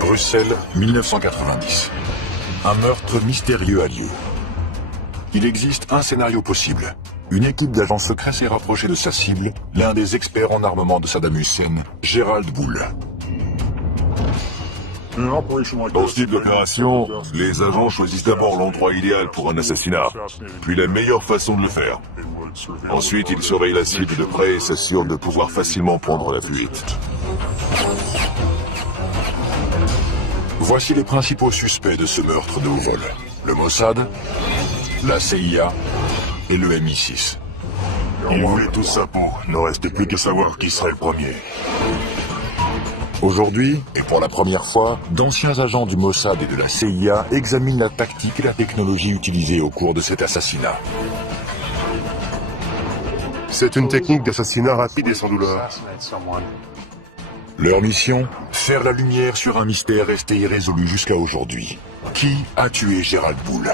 Bruxelles, 1990. Un meurtre mystérieux a lieu. Il existe un scénario possible. Une équipe d'agents secrets s'est rapprochée de sa cible, l'un des experts en armement de Saddam Hussein, Gerald Bull. Dans ce type d'opération, les agents choisissent d'abord l'endroit idéal pour un assassinat, puis la meilleure façon de le faire. Ensuite, ils surveillent la cible de près et s'assurent de pouvoir facilement prendre la fuite. Voici les principaux suspects de ce meurtre de haut vol. Le Mossad, la CIA et le MI6. Ils voulaient tous sa peau, ne restait plus qu'à savoir qui serait le premier. Aujourd'hui, et pour la première fois, d'anciens agents du Mossad et de la CIA examinent la tactique et la technologie utilisée au cours de cet assassinat. C'est une technique d'assassinat rapide et sans douleur. Leur mission, faire la lumière sur un mystère resté irrésolu jusqu'à aujourd'hui. Qui a tué Gerald Bull?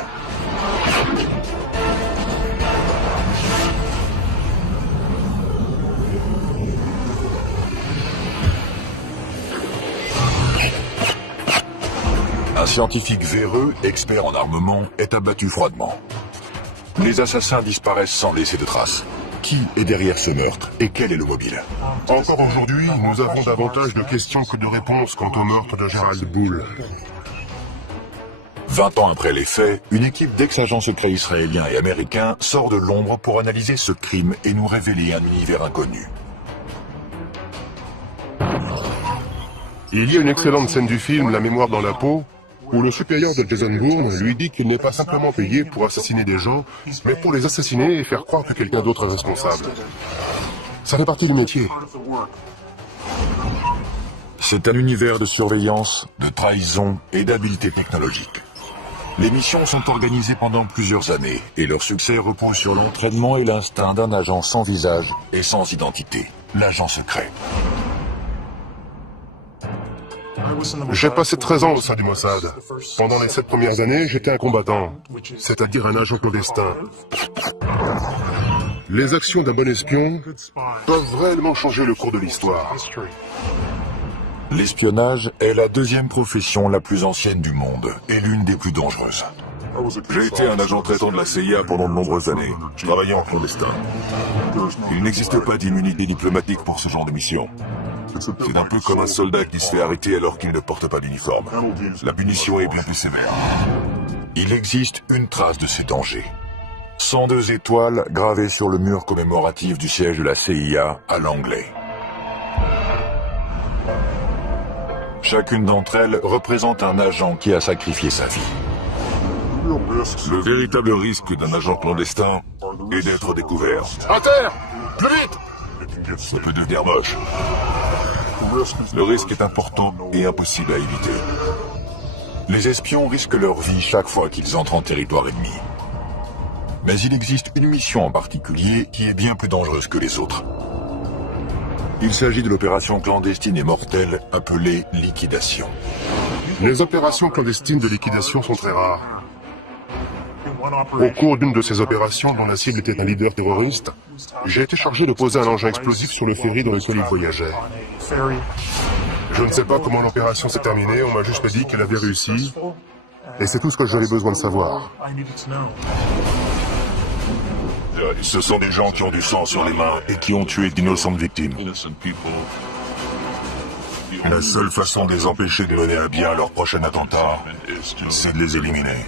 Un scientifique véreux, expert en armement, est abattu froidement. Les assassins disparaissent sans laisser de traces. Qui est derrière ce meurtre et quel est le mobile? Encore aujourd'hui, nous avons davantage de questions que de réponses quant au meurtre de Gerald Bull. 20 ans après les faits, une équipe d'ex-agents secrets israéliens et américains sort de l'ombre pour analyser ce crime et nous révéler un univers inconnu. Il y a une excellente scène du film La mémoire dans la peau, où le supérieur de Jason Bourne lui dit qu'il n'est pas simplement payé pour assassiner des gens, mais pour les assassiner et faire croire que quelqu'un d'autre est responsable. Ça fait partie du métier. C'est un univers de surveillance, de trahison et d'habileté technologique. Les missions sont organisées pendant plusieurs années et leur succès repose sur l'entraînement et l'instinct d'un agent sans visage et sans identité, l'agent secret. J'ai passé 13 ans au sein du Mossad. Pendant les 7 premières années, j'étais un combattant, c'est-à-dire un agent clandestin. Les actions d'un bon espion peuvent réellement changer le cours de l'histoire. L'espionnage est la deuxième profession la plus ancienne du monde et l'une des plus dangereuses. J'ai été un agent traitant de la CIA pendant de nombreuses années. Je travaillais en clandestin. Il n'existe pas d'immunité diplomatique pour ce genre de mission. C'est un peu comme un soldat qui se fait arrêter alors qu'il ne porte pas d'uniforme. La punition est bien plus sévère. Il existe une trace de ces dangers. 102 étoiles gravées sur le mur commémoratif du siège de la CIA à Langley. Chacune d'entre elles représente un agent qui a sacrifié sa vie. Le véritable risque d'un agent clandestin est d'être découvert. À terre! Plus vite! Ça peut devenir moche. Le risque est important et impossible à éviter. Les espions risquent leur vie chaque fois qu'ils entrent en territoire ennemi. Mais il existe une mission en particulier qui est bien plus dangereuse que les autres. Il s'agit de l'opération clandestine et mortelle appelée liquidation. Les opérations clandestines de liquidation sont très rares. Au cours d'une de ces opérations, dont la cible était un leader terroriste, j'ai été chargé de poser un engin explosif sur le ferry dans lequel il voyageait. Je ne sais pas comment l'opération s'est terminée, on m'a juste dit qu'elle avait réussi, et c'est tout ce que j'avais besoin de savoir. Ce sont des gens qui ont du sang sur les mains et qui ont tué d'innocentes victimes. La seule façon de les empêcher de mener à bien leur prochain attentat, c'est de les éliminer.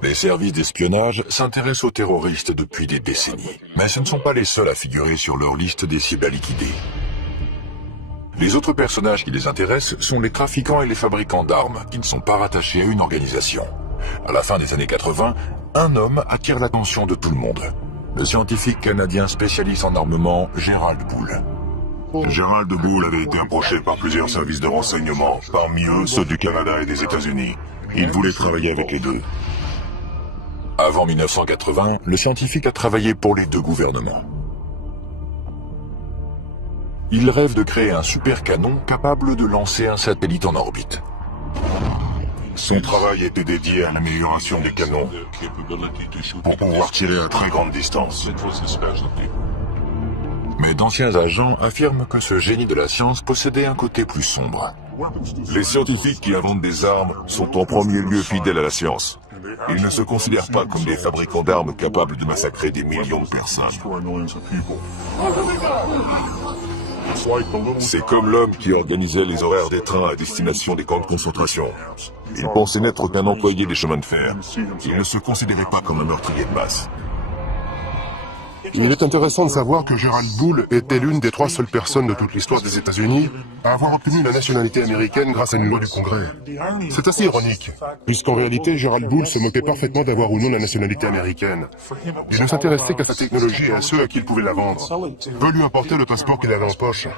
Les services d'espionnage s'intéressent aux terroristes depuis des décennies. Mais ce ne sont pas les seuls à figurer sur leur liste des cibles à liquider. Les autres personnages qui les intéressent sont les trafiquants et les fabricants d'armes, qui ne sont pas rattachés à une organisation. À la fin des années 80, un homme attire l'attention de tout le monde. Le scientifique canadien spécialiste en armement, Gerald Bull. Gerald Bull avait été approché par plusieurs services de renseignement, parmi eux ceux du Canada et des États-Unis. Il voulait travailler avec les deux. Avant 1980, le scientifique a travaillé pour les deux gouvernements. Il rêve de créer un super canon capable de lancer un satellite en orbite. Son travail était dédié à l'amélioration des canons pour pouvoir tirer à très grande distance. Mais d'anciens agents affirment que ce génie de la science possédait un côté plus sombre. Les scientifiques qui inventent des armes sont en premier lieu fidèles à la science. Ils ne se considèrent pas comme des fabricants d'armes capables de massacrer des millions de personnes. C'est comme l'homme qui organisait les horaires des trains à destination des camps de concentration. Il pensait n'être qu'un employé des chemins de fer. Il ne se considérait pas comme un meurtrier de masse. Il est intéressant de savoir que Gerald Bull était l'une des 3 seules personnes de toute l'histoire des États-Unis à avoir obtenu la nationalité américaine grâce à une loi du Congrès. C'est assez ironique, puisqu'en réalité, Gerald Bull se moquait parfaitement d'avoir ou non la nationalité américaine. Il ne s'intéressait qu'à sa technologie et à ceux à qui il pouvait la vendre. Peu lui importait le passeport qu'il avait en poche.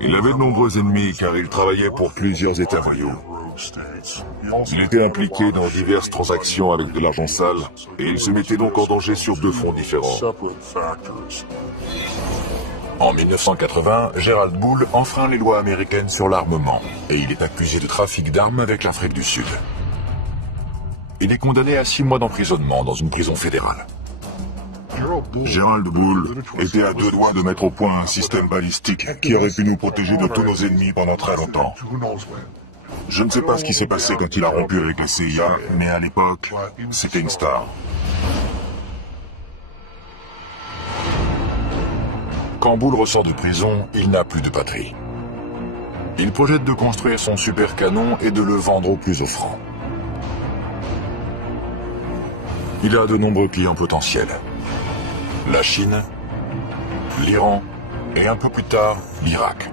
Il avait de nombreux ennemis car il travaillait pour plusieurs États voyous. Il était impliqué dans diverses transactions avec de l'argent sale et il se mettait donc en danger sur 2 fronts différents. En 1980, Gerald Bull enfreint les lois américaines sur l'armement et il est accusé de trafic d'armes avec l'Afrique du Sud. Il est condamné à 6 mois d'emprisonnement dans une prison fédérale. Gerald Bull était à 2 doigts de mettre au point un système balistique qui aurait pu nous protéger de tous nos ennemis pendant très longtemps. Je ne sais pas ce qui s'est passé quand il a rompu avec la CIA, mais à l'époque, c'était une star. Quand Bull ressort de prison, il n'a plus de patrie. Il projette de construire son super canon et de le vendre au plus offrant. Il a de nombreux clients potentiels. La Chine, l'Iran et un peu plus tard, l'Irak.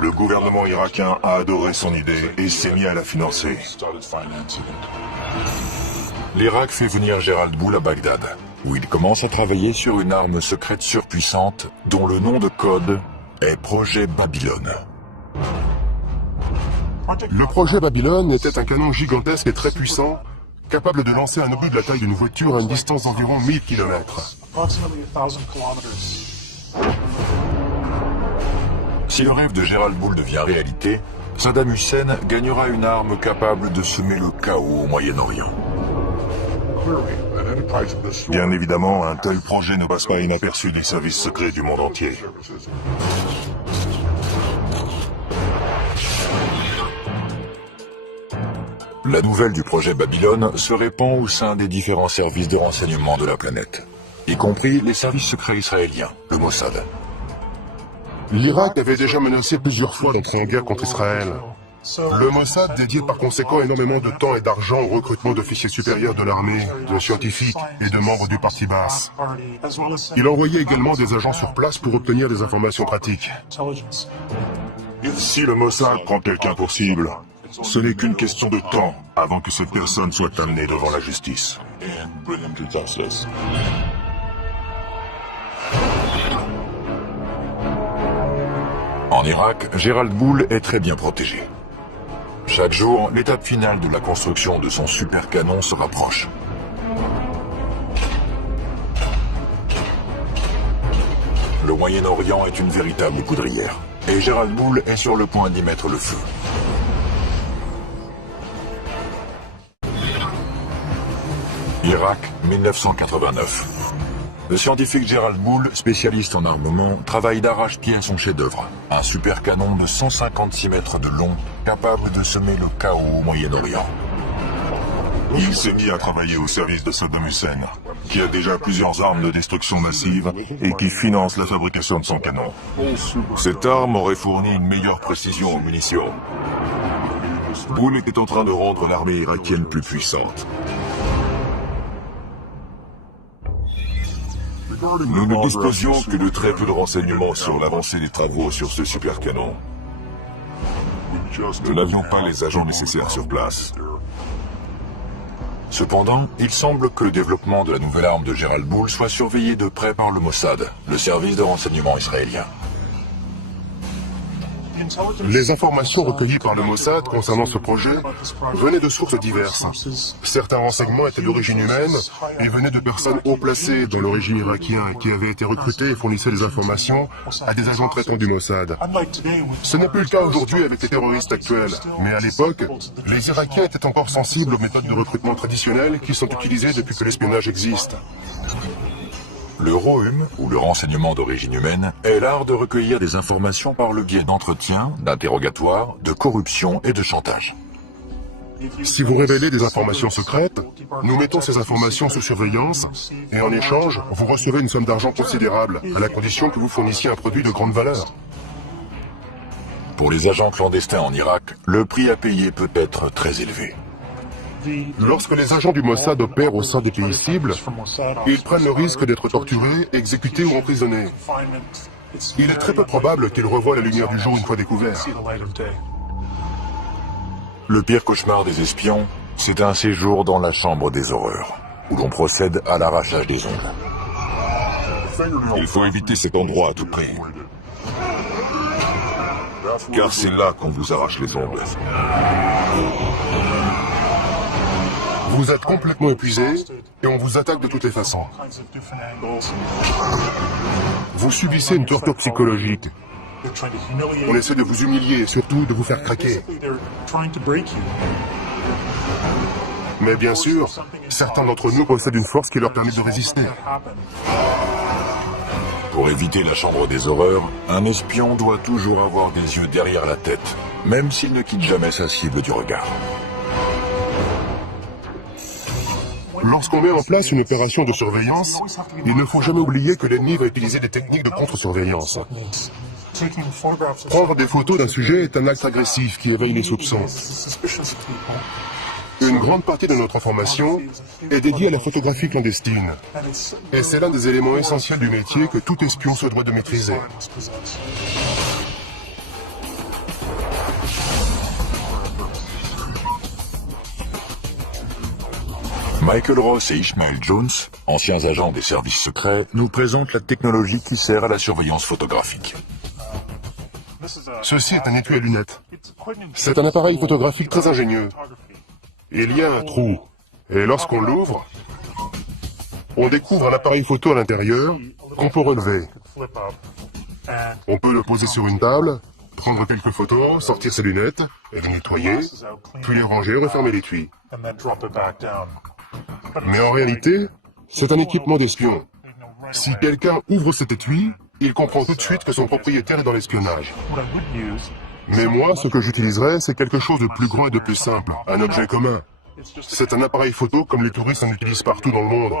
Le gouvernement irakien a adoré son idée et s'est mis à la financer. L'Irak fait venir Gerald Bull à Bagdad, où il commence à travailler sur une arme secrète surpuissante dont le nom de code est Projet Babylone. Le projet Babylone était un canon gigantesque et très puissant, capable de lancer un obus de la taille d'une voiture à une distance d'environ 1000 km. Si le rêve de Gerald Bull devient réalité, Saddam Hussein gagnera une arme capable de semer le chaos au Moyen-Orient. Bien évidemment, un tel projet ne passe pas inaperçu des services secrets du monde entier. La nouvelle du projet Babylone se répand au sein des différents services de renseignement de la planète, y compris les services secrets israéliens, le Mossad. L'Irak avait déjà menacé plusieurs fois d'entrer en guerre contre Israël. Le Mossad dédiait par conséquent énormément de temps et d'argent au recrutement d'officiers supérieurs de l'armée, de scientifiques et de membres du parti basse. Il envoyait également des agents sur place pour obtenir des informations pratiques. Si le Mossad prend quelqu'un pour cible, ce n'est qu'une question de temps avant que cette personne soit amenée devant la justice. En Irak, Gerald Bull est très bien protégé. Chaque jour, l'étape finale de la construction de son super canon se rapproche. Le Moyen-Orient est une véritable poudrière, et Gerald Bull est sur le point d'y mettre le feu. Irak, 1989. Le scientifique Gerald Bull, spécialiste en armement, travaille d'arrache-pied à son chef-d'œuvre. Un super canon de 156 mètres de long, capable de semer le chaos au Moyen-Orient. Il s'est mis à travailler au service de Saddam Hussein, qui a déjà plusieurs armes de destruction massive et qui finance la fabrication de son canon. Cette arme aurait fourni une meilleure précision aux munitions. Bull était en train de rendre l'armée irakienne plus puissante. Nous ne disposions que de très peu de renseignements sur l'avancée des travaux sur ce super canon. Nous n'avions pas les agents nécessaires sur place. Cependant, il semble que le développement de la nouvelle arme de Gerald Bull soit surveillé de près par le Mossad, le service de renseignement israélien. Les informations recueillies par le Mossad concernant ce projet venaient de sources diverses. Certains renseignements étaient d'origine humaine et venaient de personnes haut placées dans le régime irakien qui avaient été recrutés et fournissaient des informations à des agents traitants du Mossad. Ce n'est plus le cas aujourd'hui avec les terroristes actuels, mais à l'époque, les Irakiens étaient encore sensibles aux méthodes de recrutement traditionnelles qui sont utilisées depuis que l'espionnage existe. Le ROHUM, ou le renseignement d'origine humaine, est l'art de recueillir des informations par le biais d'entretiens, d'interrogatoires, de corruption et de chantage. Si vous révélez des informations secrètes, nous mettons ces informations sous surveillance et en échange, vous recevez une somme d'argent considérable, à la condition que vous fournissiez un produit de grande valeur. Pour les agents clandestins en Irak, le prix à payer peut être très élevé. Lorsque les agents du Mossad opèrent au sein des pays cibles, ils prennent le risque d'être torturés, exécutés ou emprisonnés. Il est très peu probable qu'ils revoient la lumière du jour une fois découverts. Le pire cauchemar des espions, c'est un séjour dans la chambre des horreurs, où l'on procède à l'arrachage des ongles. Il faut éviter cet endroit à tout prix. Car c'est là qu'on vous arrache les ongles. Vous êtes complètement épuisé et on vous attaque de toutes les façons. Vous subissez une torture psychologique. On essaie de vous humilier et surtout de vous faire craquer. Mais bien sûr, certains d'entre nous possèdent une force qui leur permet de résister. Pour éviter la chambre des horreurs, un espion doit toujours avoir des yeux derrière la tête, même s'il ne quitte jamais sa cible du regard. Lorsqu'on met en place une opération de surveillance, il ne faut jamais oublier que l'ennemi va utiliser des techniques de contre-surveillance. Prendre des photos d'un sujet est un acte agressif qui éveille les soupçons. Une grande partie de notre information est dédiée à la photographie clandestine. Et c'est l'un des éléments essentiels du métier que tout espion se doit de maîtriser. Michael Ross et Ishmael Jones, anciens agents des services secrets, nous présentent la technologie qui sert à la surveillance photographique. Ceci est un étui à lunettes. C'est un appareil photographique très ingénieux. Il y a un trou, et lorsqu'on l'ouvre, on découvre un appareil photo à l'intérieur qu'on peut relever. On peut le poser sur une table, prendre quelques photos, sortir ses lunettes, et les nettoyer, puis les ranger et refermer l'étui. Mais en réalité, c'est un équipement d'espion. Si quelqu'un ouvre cet étui, il comprend tout de suite que son propriétaire est dans l'espionnage. Mais moi, ce que j'utiliserais, c'est quelque chose de plus grand et de plus simple, un objet commun. C'est un appareil photo comme les touristes en utilisent partout dans le monde.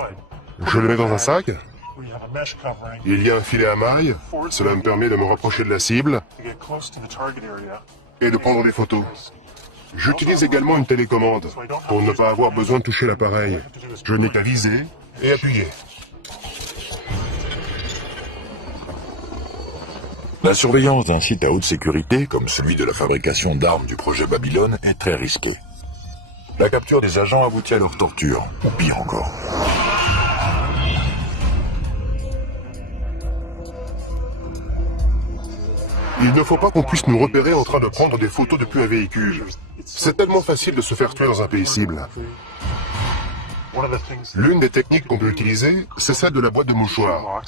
Je le mets dans un sac. Il y a un filet à mailles. Cela me permet de me rapprocher de la cible et de prendre des photos. J'utilise également une télécommande pour ne pas avoir besoin de toucher l'appareil. Je n'ai qu'à viser et appuyer. La surveillance d'un site à haute sécurité, comme celui de la fabrication d'armes du projet Babylone, est très risquée. La capture des agents aboutit à leur torture, ou pire encore. Il ne faut pas qu'on puisse nous repérer en train de prendre des photos depuis un véhicule. C'est tellement facile de se faire tuer dans un pays cible. L'une des techniques qu'on peut utiliser, c'est celle de la boîte de mouchoirs.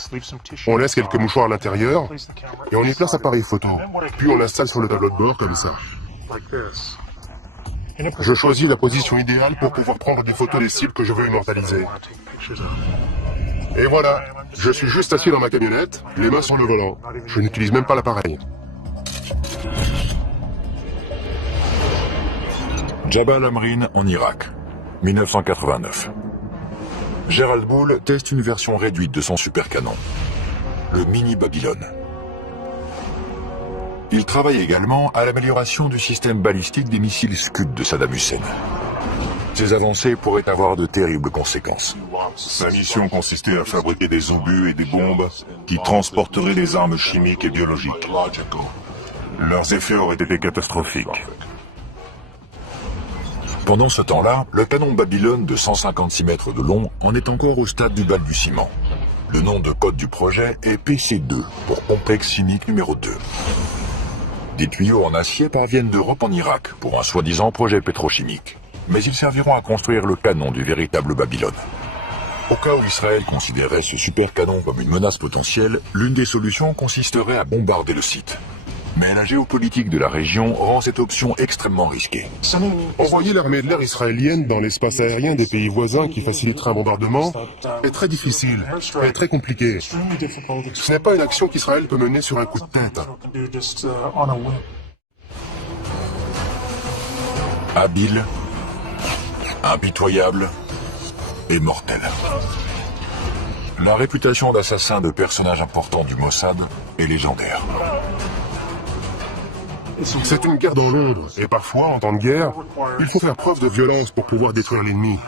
On laisse quelques mouchoirs à l'intérieur et on y place l'appareil photo. Puis on l'installe sur le tableau de bord comme ça. Je choisis la position idéale pour pouvoir prendre des photos des cibles que je veux immortaliser. Et voilà, je suis juste assis dans ma camionnette, les mains sur le volant. Je n'utilise même pas l'appareil. Jabal Amrin en Irak, 1989. Gérald Bull teste une version réduite de son supercanon, le Mini Babylone. Il travaille également à l'amélioration du système balistique des missiles Scud de Saddam Hussein. Ces avancées pourraient avoir de terribles conséquences. Sa mission consistait à fabriquer des obus et des bombes qui transporteraient des armes chimiques et biologiques. Leurs effets auraient été catastrophiques. Pendant ce temps-là, le canon Babylone de 156 mètres de long en est encore au stade du balbutiement. Le nom de code du projet est PC2, pour complexe chimique numéro 2. Des tuyaux en acier parviennent d'Europe en Irak pour un soi-disant projet pétrochimique. Mais ils serviront à construire le canon du véritable Babylone. Au cas où Israël considérait ce super canon comme une menace potentielle, l'une des solutions consisterait à bombarder le site. Mais la géopolitique de la région rend cette option extrêmement risquée. Envoyer l'armée de l'air israélienne dans l'espace aérien des pays voisins qui faciliterait un bombardement est très difficile et très compliqué. Ce n'est pas une action qu'Israël peut mener sur un coup de tête. Habile, impitoyable et mortel. La réputation d'assassin de personnages importants du Mossad est légendaire. C'est une guerre dans l'ombre, et parfois, en temps de guerre, il faut faire preuve de violence pour pouvoir détruire l'ennemi.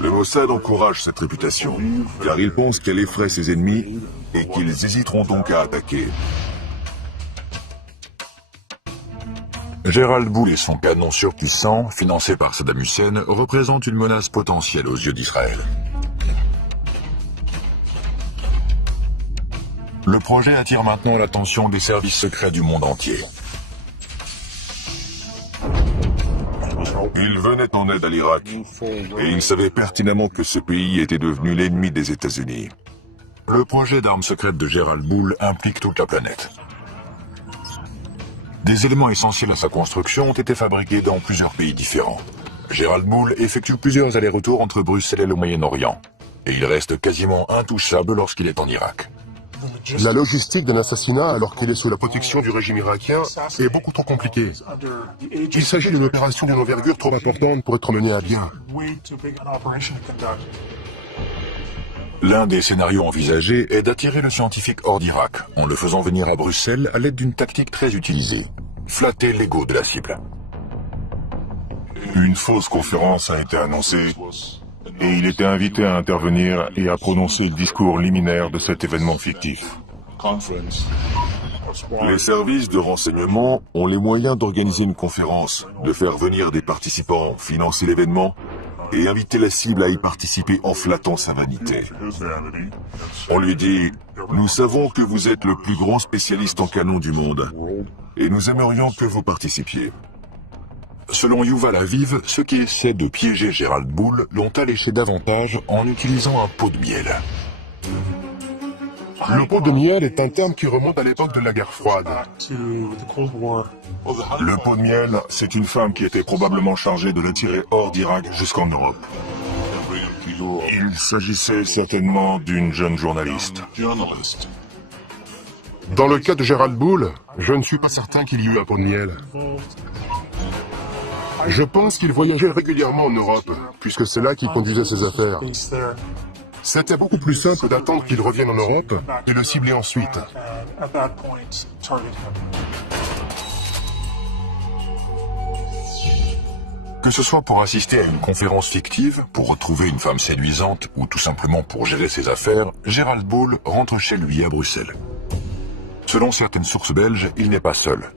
Le Mossad encourage cette réputation, car il pense qu'elle effraie ses ennemis et qu'ils hésiteront donc à attaquer. Gérald Boul et son canon surpuissant, financé par Saddam Hussein, représentent une menace potentielle aux yeux d'Israël. Le projet attire maintenant l'attention des services secrets du monde entier. Il venait en aide à l'Irak, et il savait pertinemment que ce pays était devenu l'ennemi des États-Unis. Le projet d'armes secrètes de Gérald Boul implique toute la planète. Des éléments essentiels à sa construction ont été fabriqués dans plusieurs pays différents. Gérald Boul effectue plusieurs allers-retours entre Bruxelles et le Moyen-Orient, et il reste quasiment intouchable lorsqu'il est en Irak. La logistique d'un assassinat alors qu'il est sous la protection du régime irakien est beaucoup trop compliquée. Il s'agit d'une opération d'une envergure trop importante pour être menée à bien. L'un des scénarios envisagés est d'attirer le scientifique hors d'Irak, en le faisant venir à Bruxelles à l'aide d'une tactique très utilisée. Flatter l'ego de la cible. Une fausse conférence a été annoncée et il était invité à intervenir et à prononcer le discours liminaire de cet événement fictif. Les services de renseignement ont les moyens d'organiser une conférence, de faire venir des participants, financer l'événement et inviter la cible à y participer en flattant sa vanité. On lui dit « Nous savons que vous êtes le plus grand spécialiste en canon du monde et nous aimerions que vous participiez. » Selon Yuval Aviv, ceux qui essaient de piéger Gérald Boul l'ont alléché davantage en utilisant un pot de miel. Le pot de miel est un terme qui remonte à l'époque de la guerre froide. Le pot de miel, c'est une femme qui était probablement chargée de l'attirer hors d'Irak jusqu'en Europe. Il s'agissait certainement d'une jeune journaliste. Dans le cas de Gérald Boul, je ne suis pas certain qu'il y eut un pot de miel. Je pense qu'il voyageait régulièrement en Europe, puisque c'est là qu'il conduisait ses affaires. C'était beaucoup plus simple d'attendre qu'il revienne en Europe et le cibler ensuite. Que ce soit pour assister à une conférence fictive, pour retrouver une femme séduisante ou tout simplement pour gérer ses affaires, Gérald Boul rentre chez lui à Bruxelles. Selon certaines sources belges, il n'est pas seul.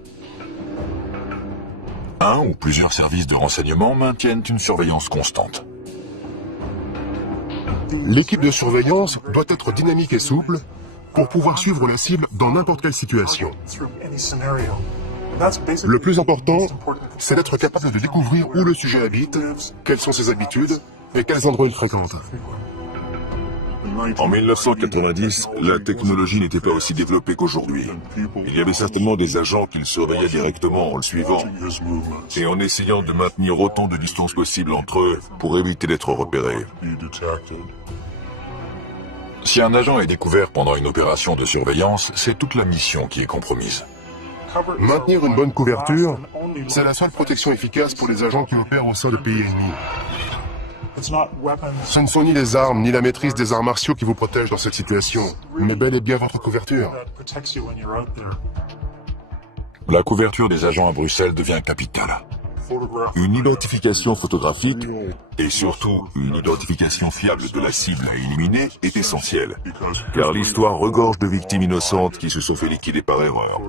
Un ou plusieurs services de renseignement maintiennent une surveillance constante. L'équipe de surveillance doit être dynamique et souple pour pouvoir suivre la cible dans n'importe quelle situation. Le plus important, c'est d'être capable de découvrir où le sujet habite, quelles sont ses habitudes et quels endroits il fréquente. En 1990, la technologie n'était pas aussi développée qu'aujourd'hui. Il y avait certainement des agents qui le surveillaient directement en le suivant et en essayant de maintenir autant de distance possible entre eux pour éviter d'être repérés. Si un agent est découvert pendant une opération de surveillance, c'est toute la mission qui est compromise. Maintenir une bonne couverture, c'est la seule protection efficace pour les agents qui opèrent au sein de pays ennemis. Ce ne sont ni les armes, ni la maîtrise des arts martiaux qui vous protègent dans cette situation, mais bel et bien votre couverture. La couverture des agents à Bruxelles devient capitale. Une identification photographique et surtout une identification fiable de la cible à éliminer est essentielle, car l'histoire regorge de victimes innocentes qui se sont fait liquider par erreur.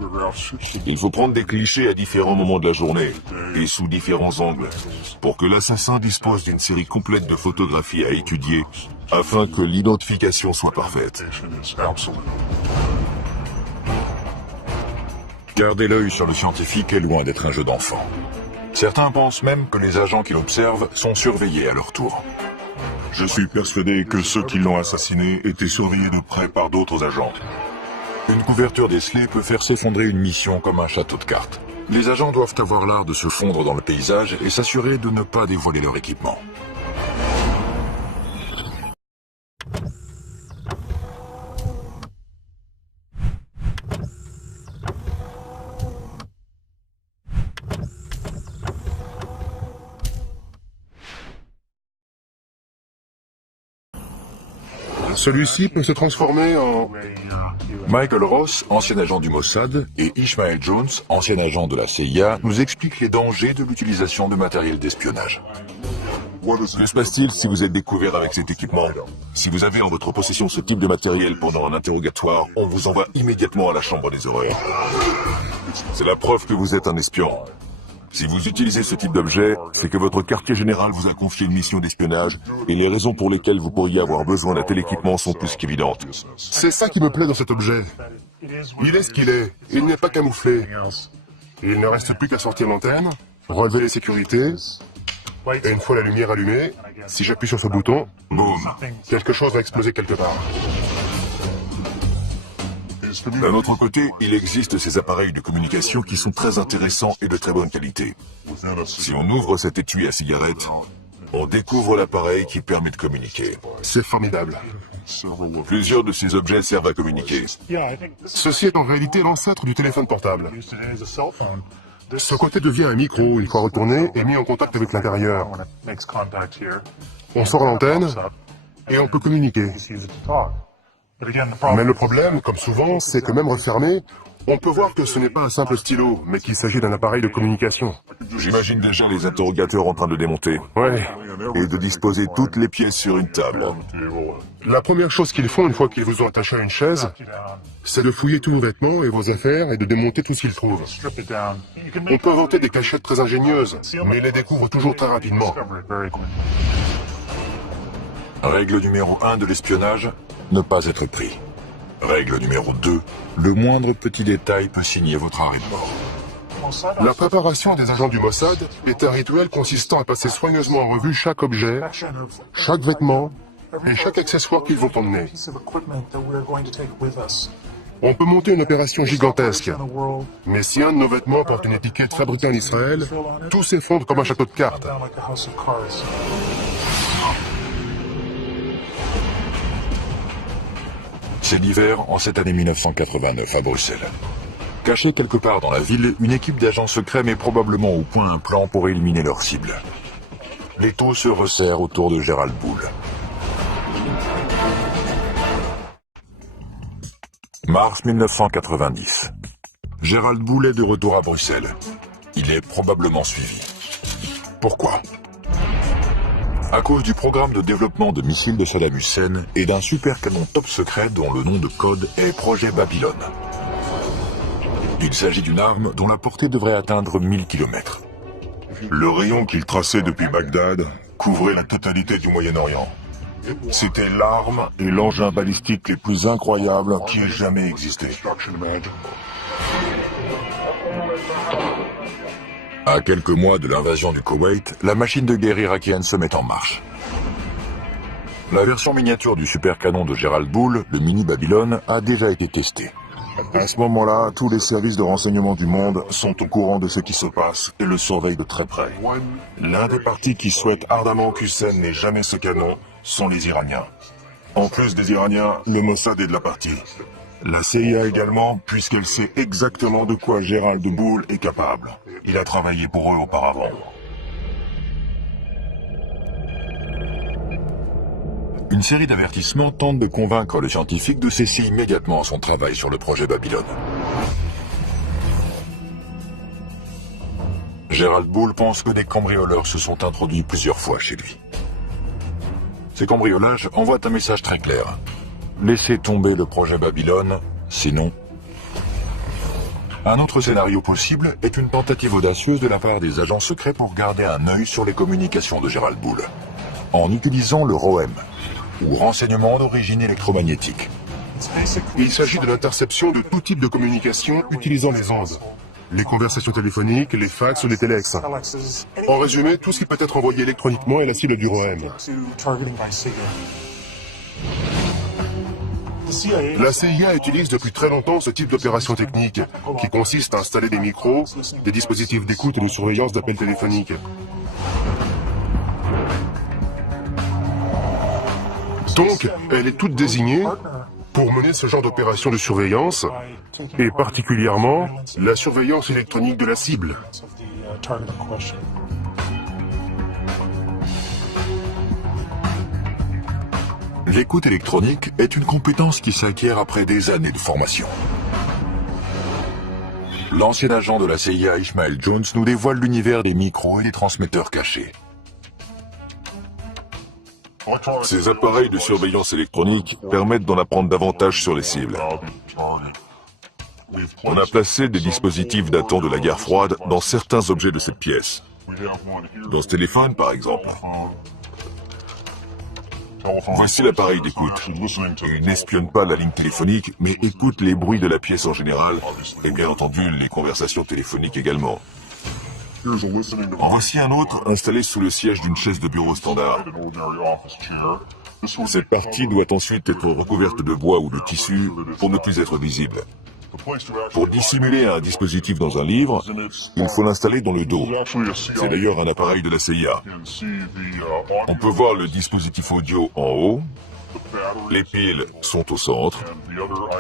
Il faut prendre des clichés à différents moments de la journée et sous différents angles pour que l'assassin dispose d'une série complète de photographies à étudier afin que l'identification soit parfaite. Garder l'œil sur le scientifique est loin d'être un jeu d'enfant. Certains pensent même que les agents qui l'observent sont surveillés à leur tour. Je suis persuadé que ceux qui l'ont assassiné étaient surveillés de près par d'autres agents. Une couverture décelée peut faire s'effondrer une mission comme un château de cartes. Les agents doivent avoir l'art de se fondre dans le paysage et s'assurer de ne pas dévoiler leur équipement. Celui-ci peut se transformer en... Michael Ross, ancien agent du Mossad, et Ishmael Jones, ancien agent de la CIA, nous expliquent les dangers de l'utilisation de matériel d'espionnage. Que se passe-t-il si vous êtes découvert avec cet équipement? Si vous avez en votre possession ce type de matériel pendant un interrogatoire, on vous envoie immédiatement à la chambre des horreurs. C'est la preuve que vous êtes un espion. Si vous utilisez ce type d'objet, c'est que votre quartier général vous a confié une mission d'espionnage et les raisons pour lesquelles vous pourriez avoir besoin d'un tel équipement sont plus qu'évidentes. C'est ça qui me plaît dans cet objet. Il est ce qu'il est. Il n'est pas camouflé. Il ne reste plus qu'à sortir l'antenne, relever les sécurités, et une fois la lumière allumée, si j'appuie sur ce bouton, boum, quelque chose va exploser quelque part. D'un autre côté, il existe ces appareils de communication qui sont très intéressants et de très bonne qualité. Si on ouvre cet étui à cigarette, on découvre l'appareil qui permet de communiquer. C'est formidable. Plusieurs de ces objets servent à communiquer. Ceci est en réalité l'ancêtre du téléphone portable. Ce côté devient un micro, une fois retourné et mis en contact avec l'intérieur. On sort l'antenne et on peut communiquer. Mais le problème, comme souvent, c'est que même refermé, on peut voir que ce n'est pas un simple stylo, mais qu'il s'agit d'un appareil de communication. J'imagine déjà les interrogateurs en train de démonter. Ouais. Et de disposer toutes les pièces sur une table. La première chose qu'ils font une fois qu'ils vous ont attaché à une chaise, c'est de fouiller tous vos vêtements et vos affaires et de démonter tout ce qu'ils trouvent. On peut inventer des cachettes très ingénieuses, mais ils les découvrent toujours très rapidement. Règle numéro 1 de l'espionnage, ne pas être pris. Règle numéro 2, le moindre petit détail peut signer votre arrêt de mort. La préparation des agents du Mossad est un rituel consistant à passer soigneusement en revue chaque objet, chaque vêtement et chaque accessoire qu'ils vont emmener. On peut monter une opération gigantesque, mais si un de nos vêtements porte une étiquette fabriquée en Israël, tout s'effondre comme un château de cartes. C'est l'hiver en cette année 1989 à Bruxelles. Cachée quelque part dans la ville, une équipe d'agents secrets met probablement au point un plan pour éliminer leur cible. L'étau se resserre autour de Gerald Bull. Mars 1990. Gerald Bull est de retour à Bruxelles. Il est probablement suivi. Pourquoi ? À cause du programme de développement de missiles de Saddam Hussein et d'un super canon top secret dont le nom de code est Projet Babylone. Il s'agit d'une arme dont la portée devrait atteindre 1000 km. Le rayon qu'il traçait depuis Bagdad couvrait la totalité du Moyen-Orient. C'était l'arme et l'engin balistique les plus incroyables qui aient jamais existé. À quelques mois de l'invasion du Koweït, la machine de guerre irakienne se met en marche. La version miniature du super canon de Gerald Bull, le mini Babylone, a déjà été testée. À ce moment-là, tous les services de renseignement du monde sont au courant de ce qui se passe et le surveillent de très près. L'un des partis qui souhaite ardemment qu'Hussein n'ait jamais ce canon sont les Iraniens. En plus des Iraniens, le Mossad est de la partie. La CIA également, puisqu'elle sait exactement de quoi Gerald Bull est capable. Il a travaillé pour eux auparavant. Une série d'avertissements tente de convaincre le scientifique de cesser immédiatement son travail sur le projet Babylone. Gerald Bull pense que des cambrioleurs se sont introduits plusieurs fois chez lui. Ces cambriolages envoient un message très clair. Laissez tomber le projet Babylone, sinon... Un autre scénario possible est une tentative audacieuse de la part des agents secrets pour garder un œil sur les communications de Gerald Bull, en utilisant le ROM, ou renseignement d'origine électromagnétique. Il s'agit de l'interception de tout type de communication utilisant les ondes. Les conversations téléphoniques, les fax ou les téléx. En résumé, tout ce qui peut être envoyé électroniquement est la cible du ROM. La CIA utilise depuis très longtemps ce type d'opération technique, qui consiste à installer des micros, des dispositifs d'écoute et de surveillance d'appels téléphoniques. Donc, elle est toute désignée pour mener ce genre d'opération de surveillance, et particulièrement la surveillance électronique de la cible. L'écoute électronique est une compétence qui s'acquiert après des années de formation. L'ancien agent de la CIA Ishmael Jones nous dévoile l'univers des micros et des transmetteurs cachés. Ces appareils de surveillance électronique permettent d'en apprendre davantage sur les cibles. On a placé des dispositifs datant de la guerre froide dans certains objets de cette pièce. Dans ce téléphone, par exemple. Voici l'appareil d'écoute. Il n'espionne pas la ligne téléphonique, mais écoute les bruits de la pièce en général, et bien entendu les conversations téléphoniques également. En voici un autre installé sous le siège d'une chaise de bureau standard. Cette partie doit ensuite être recouverte de bois ou de tissu pour ne plus être visible. Pour dissimuler un dispositif dans un livre, il faut l'installer dans le dos. C'est d'ailleurs un appareil de la CIA. On peut voir le dispositif audio en haut, les piles sont au centre,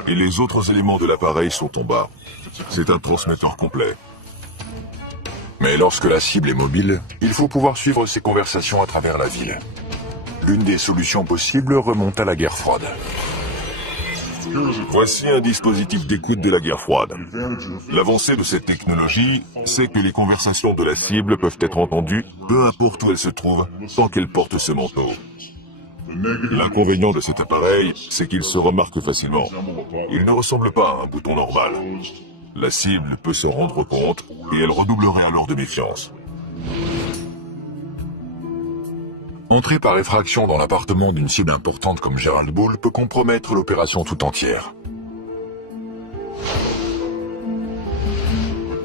et les autres éléments de l'appareil sont en bas. C'est un transmetteur complet. Mais lorsque la cible est mobile, il faut pouvoir suivre ses conversations à travers la ville. L'une des solutions possibles remonte à la guerre froide. Voici un dispositif d'écoute de la guerre froide. L'avancée de cette technologie, c'est que les conversations de la cible peuvent être entendues, peu importe où elles se trouvent, tant qu'elle porte ce manteau. L'inconvénient de cet appareil, c'est qu'il se remarque facilement. Il ne ressemble pas à un bouton normal. La cible peut s'en rendre compte et elle redoublerait alors de méfiance. Entrer par effraction dans l'appartement d'une cible importante comme Gerald Bull peut compromettre l'opération tout entière.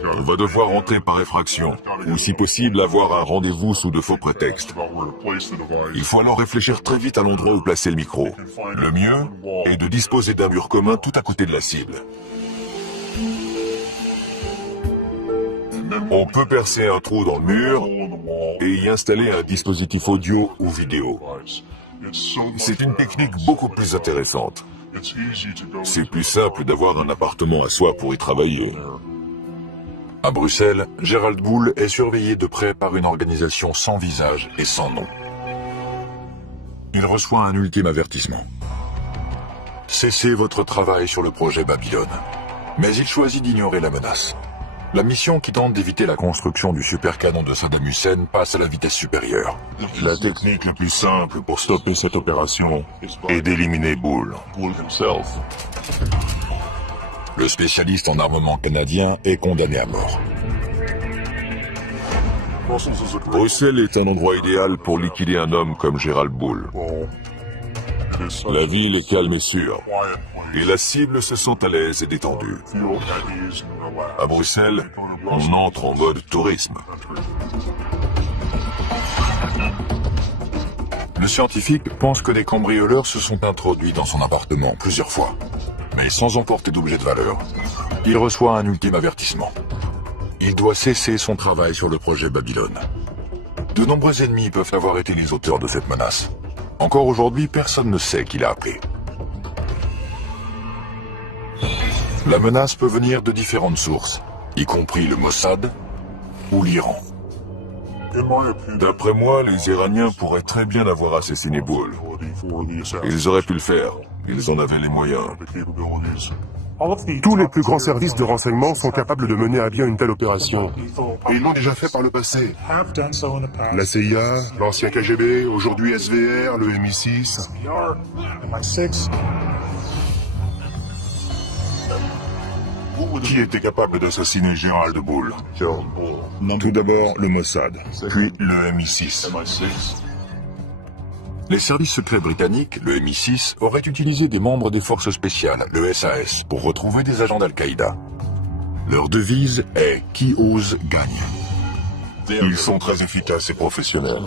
On va devoir entrer par effraction, ou si possible avoir un rendez-vous sous de faux prétextes. Il faut alors réfléchir très vite à l'endroit où placer le micro. Le mieux est de disposer d'un mur commun tout à côté de la cible. On peut percer un trou dans le mur et y installer un dispositif audio ou vidéo. C'est une technique beaucoup plus intéressante. C'est plus simple d'avoir un appartement à soi pour y travailler. À Bruxelles, Gerald Bull est surveillé de près par une organisation sans visage et sans nom. Il reçoit un ultime avertissement. Cessez votre travail sur le projet Babylone. Mais il choisit d'ignorer la menace. La mission qui tente d'éviter la construction du supercanon de Saddam Hussein passe à la vitesse supérieure. La technique la plus simple pour stopper cette opération est d'éliminer Bull himself. Le spécialiste en armement canadien est condamné à mort. Bruxelles est un endroit idéal pour liquider un homme comme Gerald Bull. La ville est calme et sûre, et la cible se sent à l'aise et détendue. À Bruxelles, on entre en mode tourisme. Le scientifique pense que des cambrioleurs se sont introduits dans son appartement plusieurs fois, mais sans emporter d'objets de valeur. Il reçoit un ultime avertissement. Il doit cesser son travail sur le projet Babylone. De nombreux ennemis peuvent avoir été les auteurs de cette menace. Encore aujourd'hui, personne ne sait qui l'a appelé. La menace peut venir de différentes sources, y compris le Mossad ou l'Iran. D'après moi, les Iraniens pourraient très bien avoir assassiné Bull. Ils auraient pu le faire. Ils en avaient les moyens. Tous les plus grands services de renseignement sont capables de mener à bien une telle opération. Et ils l'ont déjà fait par le passé. La CIA, l'ancien KGB, aujourd'hui SVR, le MI6. Qui était capable d'assassiner Gerald Bull? Tout d'abord le Mossad, puis le MI6. Les services secrets britanniques, le MI6, auraient utilisé des membres des forces spéciales, le SAS, pour retrouver des agents d'Al-Qaïda. Leur devise est « Qui ose gagne ». Ils sont très efficaces et professionnels.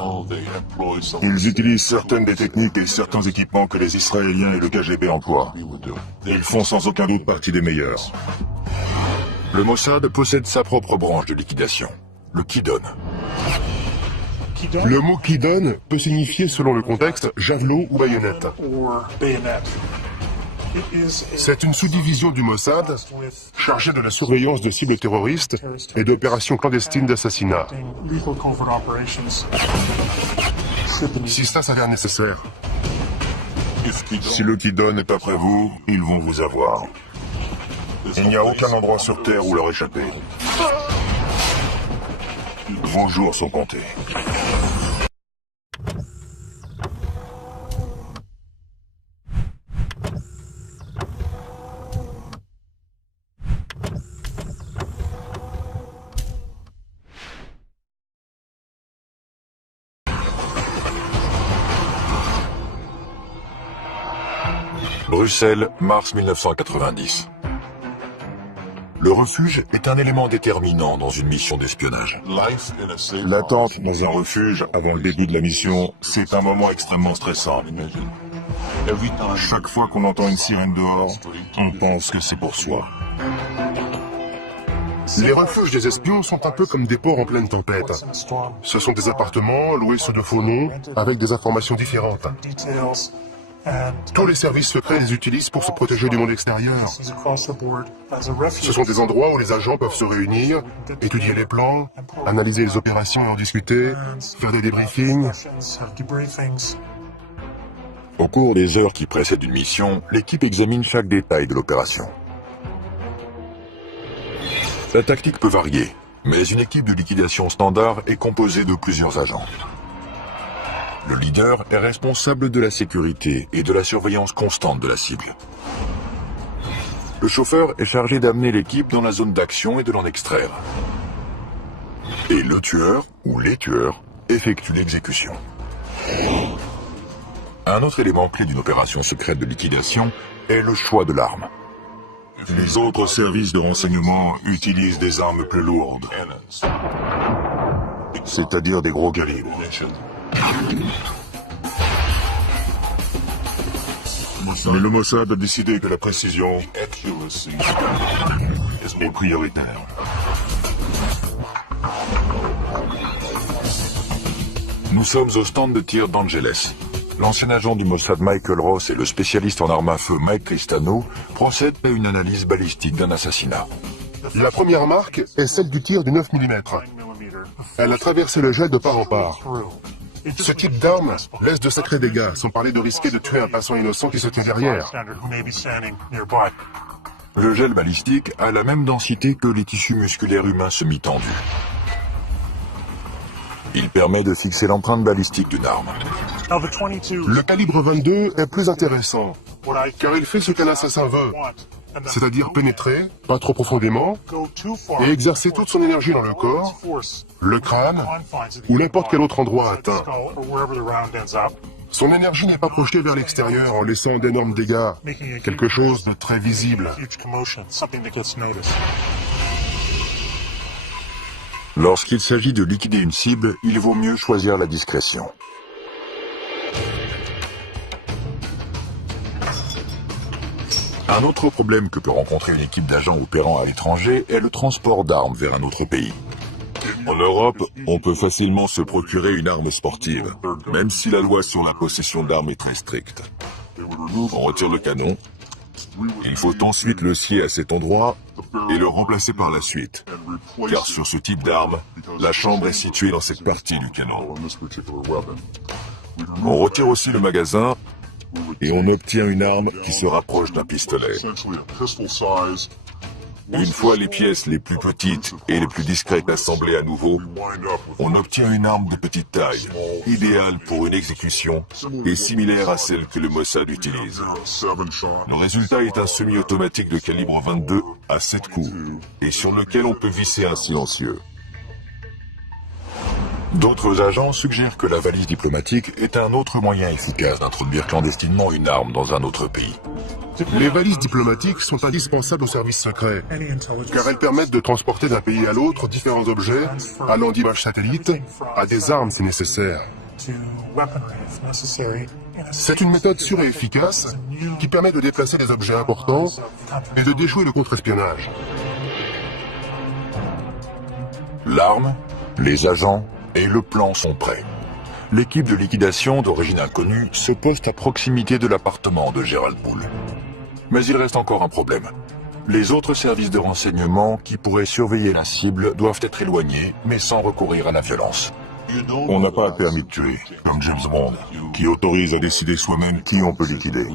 Ils utilisent certaines des techniques et certains équipements que les Israéliens et le KGB emploient. Ils font sans aucun doute partie des meilleurs. Le Mossad possède sa propre branche de liquidation, le Kidon. Le mot Kidon peut signifier, selon le contexte, javelot ou baïonnette. C'est une sous-division du Mossad chargée de la surveillance de cibles terroristes et d'opérations clandestines d'assassinat. Si cela s'avère nécessaire. Si le Kidon est après vous, ils vont vous avoir. Il n'y a aucun endroit sur Terre où leur échapper. Vos jours sont comptés. Bruxelles, mars 1990. Le refuge est un élément déterminant dans une mission d'espionnage. L'attente dans un refuge avant le début de la mission, c'est un moment extrêmement stressant. Chaque fois qu'on entend une sirène dehors, on pense que c'est pour soi. Les refuges des espions sont un peu comme des ports en pleine tempête. Ce sont des appartements loués sous de faux noms, avec des informations différentes. Tous les services secrets les utilisent pour se protéger du monde extérieur. Ce sont des endroits où les agents peuvent se réunir, étudier les plans, analyser les opérations et en discuter, faire des débriefings. Au cours des heures qui précèdent une mission, l'équipe examine chaque détail de l'opération. La tactique peut varier, mais une équipe de liquidation standard est composée de plusieurs agents. Le leader est responsable de la sécurité et de la surveillance constante de la cible. Le chauffeur est chargé d'amener l'équipe dans la zone d'action et de l'en extraire. Et le tueur, ou les tueurs, effectuent l'exécution. Un autre élément clé d'une opération secrète de liquidation est le choix de l'arme. Les autres services de renseignement utilisent des armes plus lourdes, c'est-à-dire des gros calibres. Mais le Mossad a décidé que la précision est prioritaire. Nous sommes au stand de tir d'Angeles. L'ancien agent du Mossad Michael Ross et le spécialiste en armes à feu Mike Cristano procèdent à une analyse balistique d'un assassinat. La première marque est celle du tir du 9 mm. Elle a traversé le gel de part en part. Ce type d'arme laisse de sacrés dégâts, sans parler de risquer de tuer un passant innocent qui se tient derrière. Le gel balistique a la même densité que les tissus musculaires humains semi-tendus. Il permet de fixer l'empreinte balistique d'une arme. Le calibre 22 est plus intéressant, car il fait ce qu'un assassin veut, c'est-à-dire pénétrer, pas trop profondément, et exercer toute son énergie dans le corps, le crâne, ou n'importe quel autre endroit atteint. Son énergie n'est pas projetée vers l'extérieur en laissant d'énormes dégâts, quelque chose de très visible. Lorsqu'il s'agit de liquider une cible, il vaut mieux choisir la discrétion. Un autre problème que peut rencontrer une équipe d'agents opérant à l'étranger est le transport d'armes vers un autre pays. En Europe, on peut facilement se procurer une arme sportive, même si la loi sur la possession d'armes est très stricte. On retire le canon, il faut ensuite le scier à cet endroit et le remplacer par la suite, car sur ce type d'arme, la chambre est située dans cette partie du canon. On retire aussi le magasin et on obtient une arme qui se rapproche d'un pistolet. Une fois les pièces les plus petites et les plus discrètes assemblées à nouveau, on obtient une arme de petite taille, idéale pour une exécution et similaire à celle que le Mossad utilise. Le résultat est un semi-automatique de calibre 22 à 7 coups et sur lequel on peut visser un silencieux. D'autres agents suggèrent que la valise diplomatique est un autre moyen efficace d'introduire clandestinement une arme dans un autre pays. Les valises diplomatiques sont indispensables aux services secrets, car elles permettent de transporter d'un pays à l'autre différents objets, allant d'images satellites à des armes si nécessaire. C'est une méthode sûre et efficace qui permet de déplacer des objets importants et de déjouer le contre-espionnage. L'arme, les agents et le plan sont prêts. L'équipe de liquidation d'origine inconnue se poste à proximité de l'appartement de Gerald Bull. Mais il reste encore un problème. Les autres services de renseignement qui pourraient surveiller la cible doivent être éloignés, mais sans recourir à la violence. On n'a pas un permis de tuer, comme James Bond, qui autorise à décider soi-même qui on peut liquider.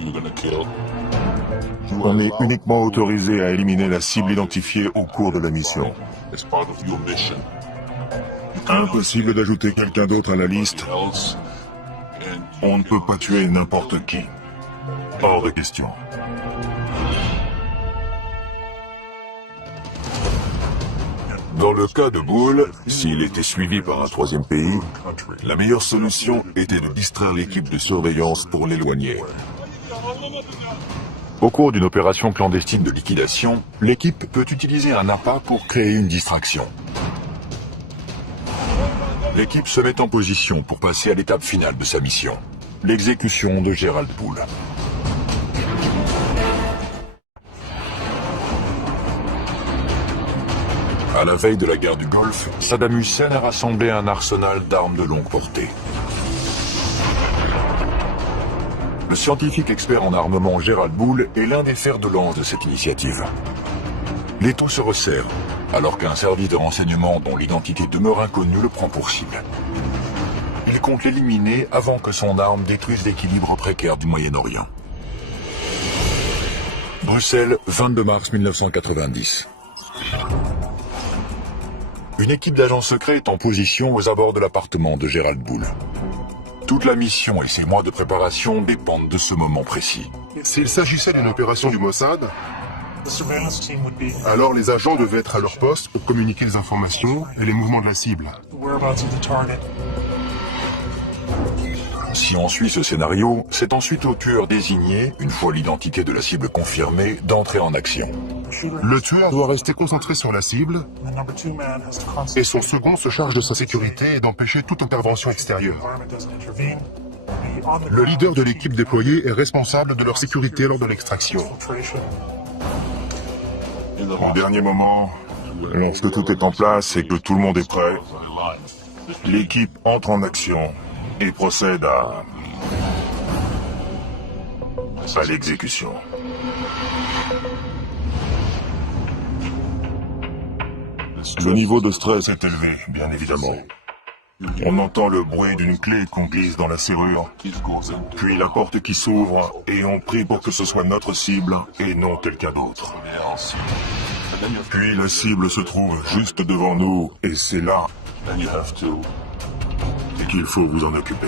On est uniquement autorisé à éliminer la cible identifiée au cours de la mission. Impossible d'ajouter quelqu'un d'autre à la liste. On ne peut pas tuer n'importe qui. Hors de question. Dans le cas de Bull, s'il était suivi par un troisième pays, la meilleure solution était de distraire l'équipe de surveillance pour l'éloigner. Au cours d'une opération clandestine de liquidation, l'équipe peut utiliser un appât pour créer une distraction. L'équipe se met en position pour passer à l'étape finale de sa mission, l'exécution de Gerald Bull. À la veille de la guerre du Golfe, Saddam Hussein a rassemblé un arsenal d'armes de longue portée. Le scientifique expert en armement Gerald Bull est l'un des fers de lance de cette initiative. L'étau se resserre, alors qu'un service de renseignement dont l'identité demeure inconnue le prend pour cible. Il compte l'éliminer avant que son arme détruise l'équilibre précaire du Moyen-Orient. Bruxelles, 22 mars 1990. Une équipe d'agents secrets est en position aux abords de l'appartement de Gerald Bull. Toute la mission et ses mois de préparation dépendent de ce moment précis. S'il s'agissait d'une opération du Mossad, alors les agents devaient être à leur poste pour communiquer les informations et les mouvements de la cible. Si on suit ce scénario, c'est ensuite au tueur désigné, une fois l'identité de la cible confirmée, d'entrer en action. Le tueur doit rester concentré sur la cible et son second se charge de sa sécurité et d'empêcher toute intervention extérieure. Le leader de l'équipe déployée est responsable de leur sécurité lors de l'extraction. En dernier moment, lorsque tout est en place et que tout le monde est prêt, l'équipe entre en action et procède à l'exécution. Le niveau de stress est élevé, bien évidemment. On entend le bruit d'une clé qu'on glisse dans la serrure, puis la porte qui s'ouvre, et on prie pour que ce soit notre cible et non quelqu'un d'autre. Puis la cible se trouve juste devant nous, et c'est là qu'il faut vous en occuper.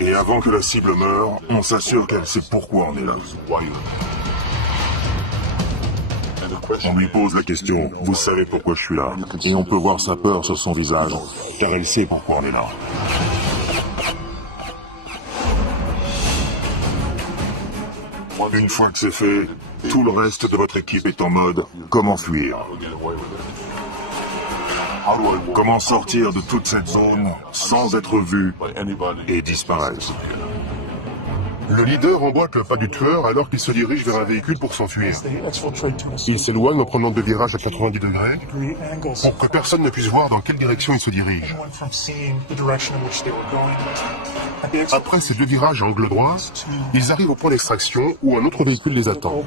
Et avant que la cible meure, on s'assure qu'elle sait pourquoi on est là. On lui pose la question, vous savez pourquoi je suis là? Et on peut voir sa peur sur son visage, car elle sait pourquoi on est là. Une fois que c'est fait, tout le reste de votre équipe est en mode « Comment fuir ?» Comment sortir de toute cette zone sans être vu et disparaître? Le leader emboîte le pas du tueur alors qu'il se dirige vers un véhicule pour s'enfuir. Il s'éloigne en prenant deux virages à 90 degrés pour que personne ne puisse voir dans quelle direction il se dirige. Après ces deux virages à angle droit, ils arrivent au point d'extraction où un autre véhicule les attend.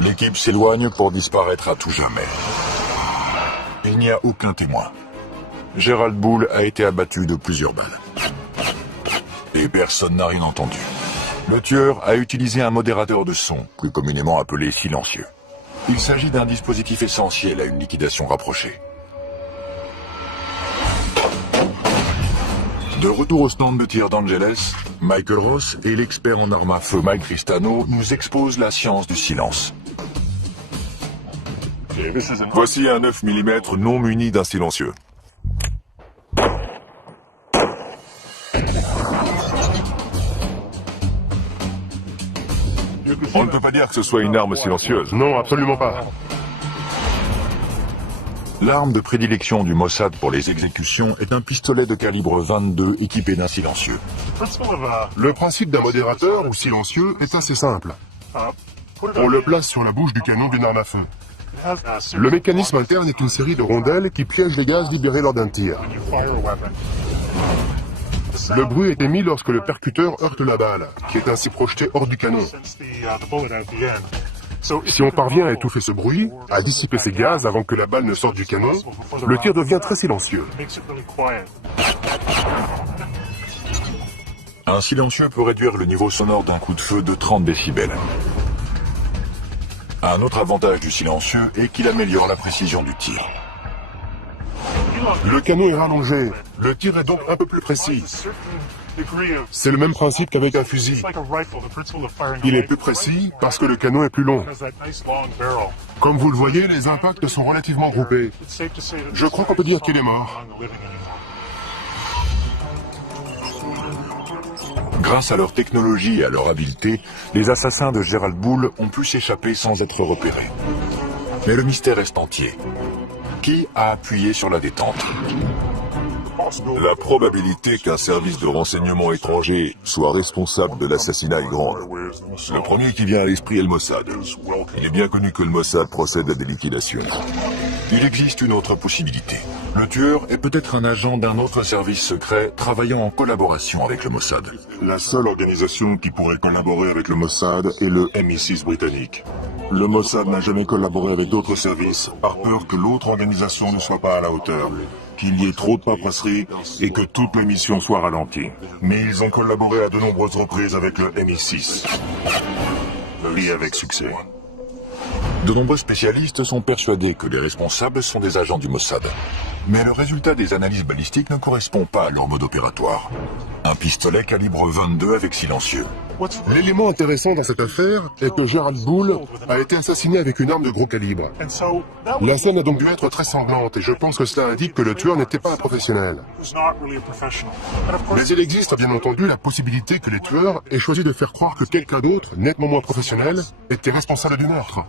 L'équipe s'éloigne pour disparaître à tout jamais. Il n'y a aucun témoin. Gerald Bull a été abattu de plusieurs balles. Et personne n'a rien entendu. Le tueur a utilisé un modérateur de son, plus communément appelé silencieux. Il s'agit d'un dispositif essentiel à une liquidation rapprochée. De retour au stand de tir d'Angeles, Michael Ross et l'expert en armes à feu Mike Tristano nous exposent la science du silence. Voici un 9 mm non muni d'un silencieux. On ne peut pas dire que ce soit une arme silencieuse. Non, absolument pas. L'arme de prédilection du Mossad pour les exécutions est un pistolet de calibre 22 équipé d'un silencieux. Le principe d'un modérateur ou silencieux est assez simple. On le place sur la bouche du canon d'une arme à feu. Le mécanisme interne est une série de rondelles qui piègent les gaz libérés lors d'un tir. Le bruit est émis lorsque le percuteur heurte la balle, qui est ainsi projetée hors du canon. Si on parvient à étouffer ce bruit, à dissiper ces gaz avant que la balle ne sorte du canon, le tir devient très silencieux. Un silencieux peut réduire le niveau sonore d'un coup de feu de 30 décibels. Un autre avantage du silencieux est qu'il améliore la précision du tir. Le canon est rallongé, le tir est donc un peu plus précis. C'est le même principe qu'avec un fusil. Il est plus précis parce que le canon est plus long. Comme vous le voyez, les impacts sont relativement groupés. Je crois qu'on peut dire qu'il est mort. Grâce à leur technologie et à leur habileté, les assassins de Gerald Bull ont pu s'échapper sans être repérés. Mais le mystère reste entier. Qui a appuyé sur la détente? La probabilité qu'un service de renseignement étranger soit responsable de l'assassinat est grande. Le premier qui vient à l'esprit est le Mossad. Il est bien connu que le Mossad procède à des liquidations. Il existe une autre possibilité. Le tueur est peut-être un agent d'un autre service secret travaillant en collaboration avec le Mossad. La seule organisation qui pourrait collaborer avec le Mossad est le MI6 britannique. Le Mossad n'a jamais collaboré avec d'autres services par peur que l'autre organisation ne soit pas à la hauteur, qu'il y ait trop de paperasserie et que toute la mission soit ralentie. Mais ils ont collaboré à de nombreuses reprises avec le MI6. Et avec succès. De nombreux spécialistes sont persuadés que les responsables sont des agents du Mossad. Mais le résultat des analyses balistiques ne correspond pas à leur mode opératoire. Un pistolet calibre 22 avec silencieux. L'élément intéressant dans cette affaire est que Gerald Bull a été assassiné avec une arme de gros calibre. La scène a donc dû être très sanglante et je pense que cela indique que le tueur n'était pas un professionnel. Mais il existe bien entendu la possibilité que les tueurs aient choisi de faire croire que quelqu'un d'autre, nettement moins professionnel, était responsable du meurtre.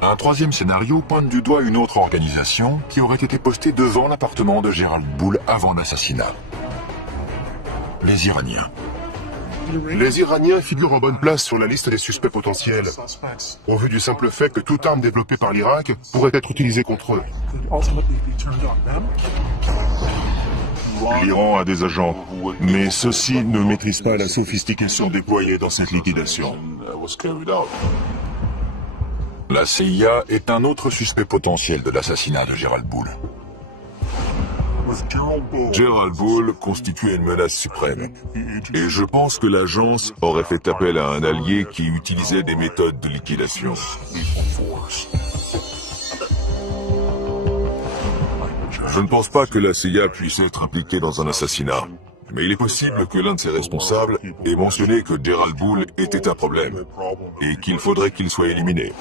Un troisième scénario pointe du doigt une autre organisation qui aurait été postée devant l'appartement de Gerald Bull avant l'assassinat. Les Iraniens. Les Iraniens figurent en bonne place sur la liste des suspects potentiels, au vu du simple fait que toute arme développée par l'Irak pourrait être utilisée contre eux. L'Iran a des agents, mais ceux-ci ne maîtrisent pas la sophistication déployée dans cette liquidation. La CIA est un autre suspect potentiel de l'assassinat de Gerald Bull. Gerald Bull constituait une menace suprême. Et je pense que l'agence aurait fait appel à un allié qui utilisait des méthodes de liquidation. Je ne pense pas que la CIA puisse être impliquée dans un assassinat. Mais il est possible que l'un de ses responsables ait mentionné que Gerald Bull était un problème et qu'il faudrait qu'il soit éliminé.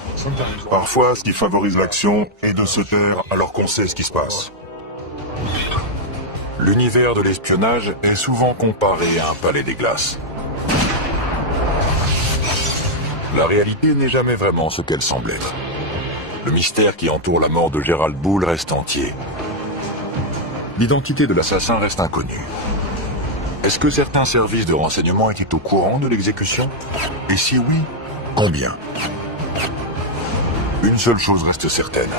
Parfois, ce qui favorise l'action est de se taire alors qu'on sait ce qui se passe. L'univers de l'espionnage est souvent comparé à un palais des glaces. La réalité n'est jamais vraiment ce qu'elle semble être. Le mystère qui entoure la mort de Gerald Bull reste entier. L'identité de l'assassin reste inconnue. Est-ce que certains services de renseignement étaient au courant de l'exécution? Et si oui, combien? Une seule chose reste certaine.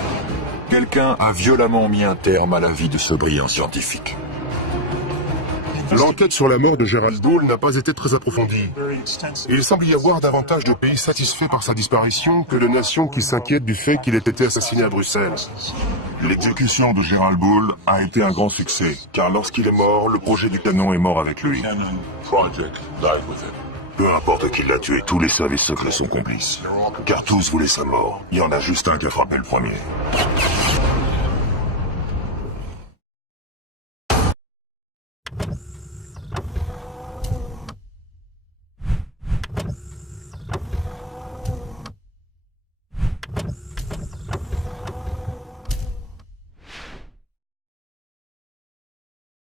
Quelqu'un a violemment mis un terme à la vie de ce brillant scientifique. L'enquête sur la mort de Gerald Bull n'a pas été très approfondie. Il semble y avoir davantage de pays satisfaits par sa disparition que de nations qui s'inquiètent du fait qu'il ait été assassiné à Bruxelles. L'exécution de Gerald Bull a été un grand succès, car lorsqu'il est mort, le projet du canon est mort avec lui. Peu importe qui l'a tué, tous les services secrets sont complices. Car tous voulaient sa mort. Il y en a juste un qui a frappé le premier.